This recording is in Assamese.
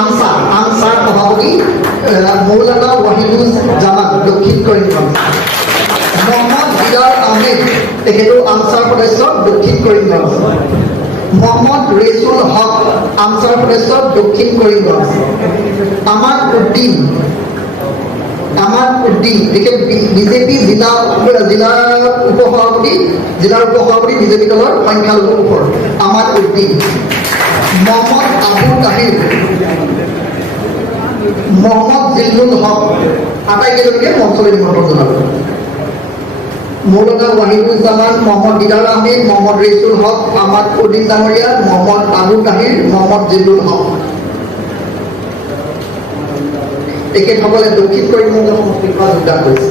আনসাৰ সভাপতি মৌলানা ওয়াহিদুজ্জামান দক্ষিণ কৰিমগঞ্জ। মোহাম্মদ দিদাৰ আহমেদ তেখেতো আনসাৰ সদস্য দক্ষিণ কৰিমগঞ্জ। মোহাম্মদ ৰেসুল হক আনসাৰ সদস্য দক্ষিণ কৰিমগঞ্জ। আমাৰ উদ্দিন তেখেত বিজেপি জিলাৰ উপসভাপতি বিজেপি দলৰ সংখ্যালঘু ওপৰ আমার উদ্দিন। মোহাম্মদ আবু তাহির, মোহাম্মদ জিল্লুল হক আটাইকেইজনকে মঞ্চলৈ নিমন্ত্রণ জনালো। মৌলানা ওয়াহিদুজ্জামান, মোহাম্মদ দিদাৰ আহমেদ, মোহাম্মদ ৰেসুল হক, আমাৰ উদ্দিন ডাঙৰীয়া, মোহাম্মদ আবু তাহিৰ, মোহাম্মদ জিল্লুল হক তেখেতসকলে দক্ষিণ কৰিমগঞ্জ সমষ্টিৰ পৰা যোগদান কৰিছে।